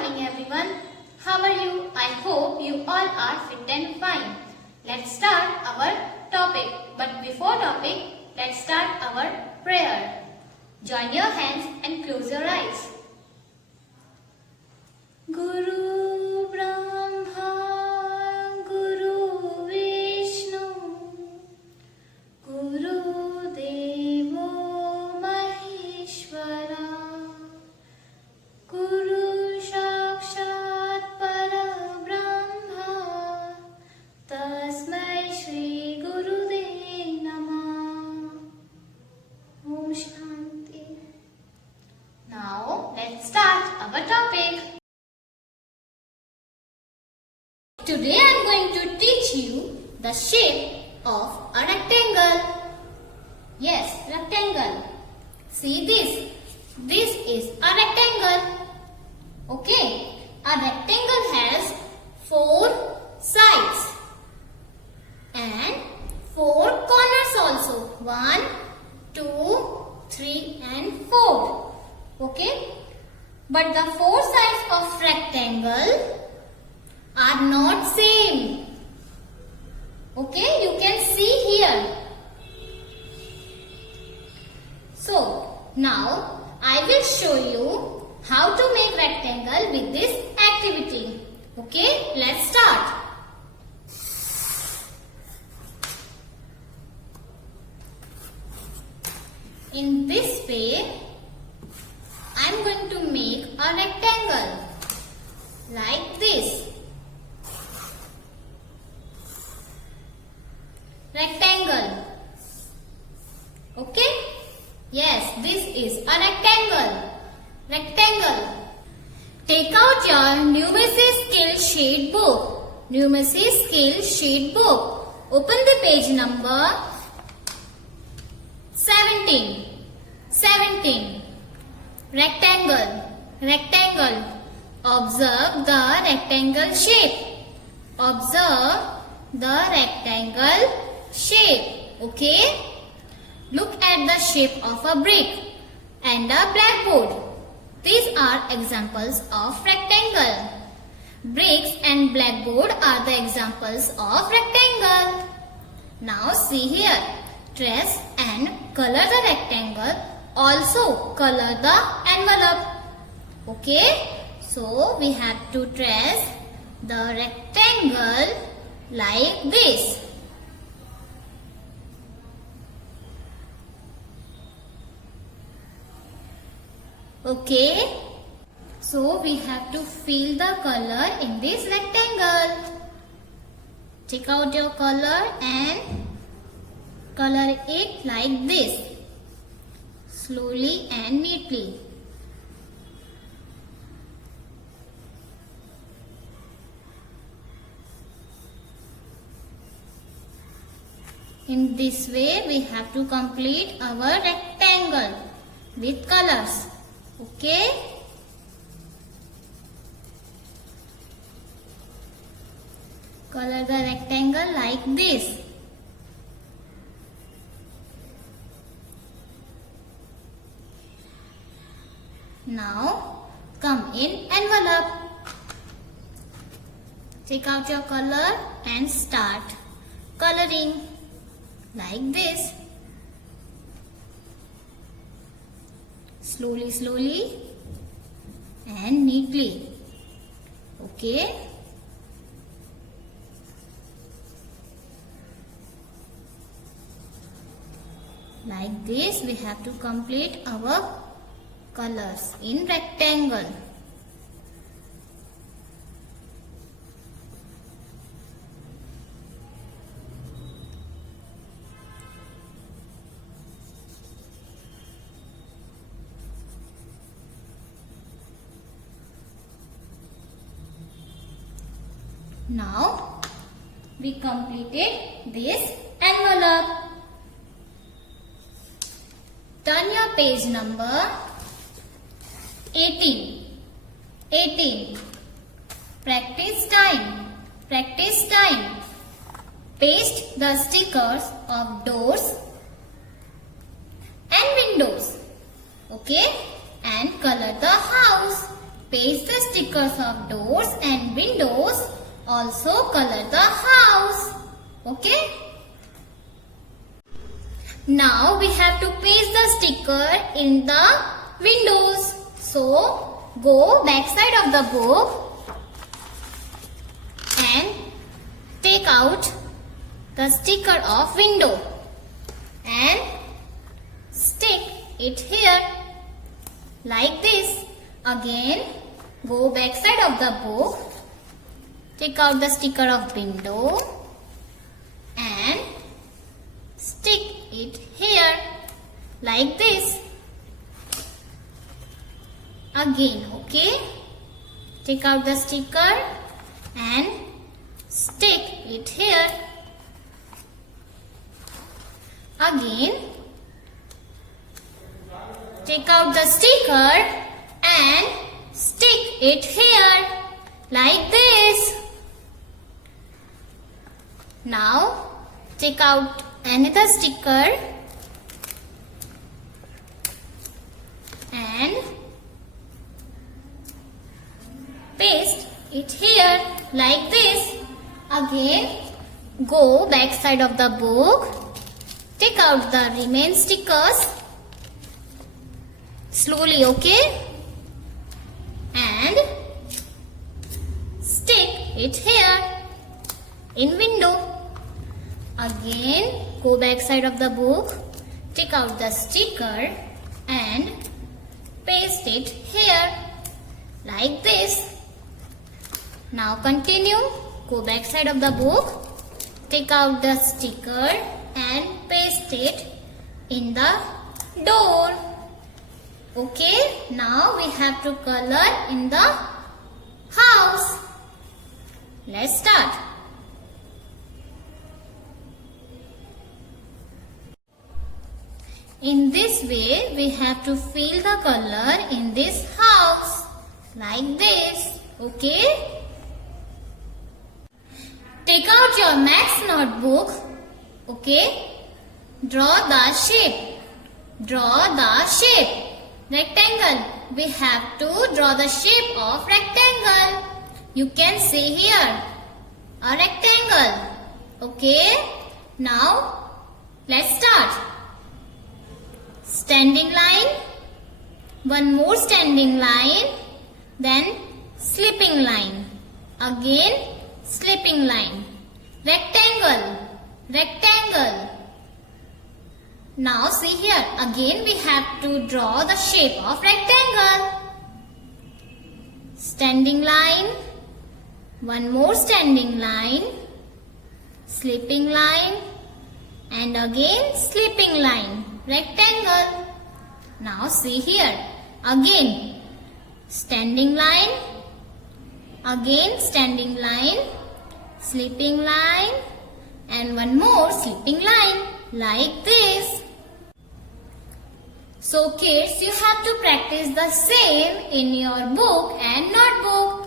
morning everyone. How are you? I hope you all are fit and fine. Let's start our topic. But before topic, let's start our prayer. Join your hands and close your eyes. Guru Brahma, Guru Vishnu, Guru Devo Maheshwara, Guru Sakshat Parabrahma, Tasmai Shri Gurudev Namah. Om Shanti. Now let's start our topic. Today I am going to teach you the shape of a rectangle. Yes, rectangle. See this. This is a rectangle. Okay. A rectangle has 4 sides and 4 corners also. 1, 2, 3 and 4. Okay. But the 4 sides of rectangle are not same. Okay, you can see here. So, now I will show you how to make rectangle with this activity. Okay, let's start. In this way, I am going to make a rectangle like this. Rectangle. Okay? Yes, this is a rectangle. Rectangle. Take out your numeracy skill sheet book. Numeracy skill sheet book. Open the page number 17. 17. Rectangle. Rectangle. Observe the rectangle shape. Observe the rectangle shape. Okay? Look at the shape of a brick and a blackboard. These are examples of rectangle. Bricks and blackboard are the examples of rectangle. Now see here. Trace and color the rectangle. Also color the envelope. Okay? So we have to trace the rectangle like this. Okay, so we have to fill the color in this rectangle. Take out your color and color it like this, slowly and neatly. In this way, we have to complete our rectangle with colors. Okay? Color the rectangle like this. Now, come in envelope. Take out your color and start coloring like this. Slowly, slowly and neatly. Okay? Like this we have to complete our colors in rectangle. Now, we completed this envelope. Turn your page number 18. 18. Practice time. Practice time. Paste the stickers of doors and windows. Okay? And color the house. Paste the stickers of doors and windows. Also color the house. Okay? Now we have to paste the sticker in the windows. So go back side of the book and take out the sticker of window and stick it here like this. Again go back side of the book, take out the sticker of window and stick it here like this. Again, okay, take out the sticker and stick it here. Again, take out the sticker and stick it here like this. Now take out another sticker and paste it here like this. Again go back side of the book, take out the remaining stickers slowly, okay, and stick it here in window. Again go back side of the book, take out the sticker and paste it here like this. Now continue, go back side of the book, take out the sticker and paste it in the door. Okay, now we have to color in the house. Let's start. In this way, we have to fill the color in this house like this. Okay? Take out your maths notebook. Okay? Draw the shape. Draw the shape. Rectangle. We have to draw the shape of rectangle. You can see here a rectangle. Okay? Now, let's start. Standing line, one more standing line, then slipping line, again slipping line, rectangle, rectangle. Now see here, again we have to draw the shape of rectangle. Standing line, one more standing line, slipping line, and again slipping line. Rectangle. Now see here. Again standing line. Again standing line. Slipping line. And one more slipping line. Like this. So kids, you have to practice the same in your book and notebook.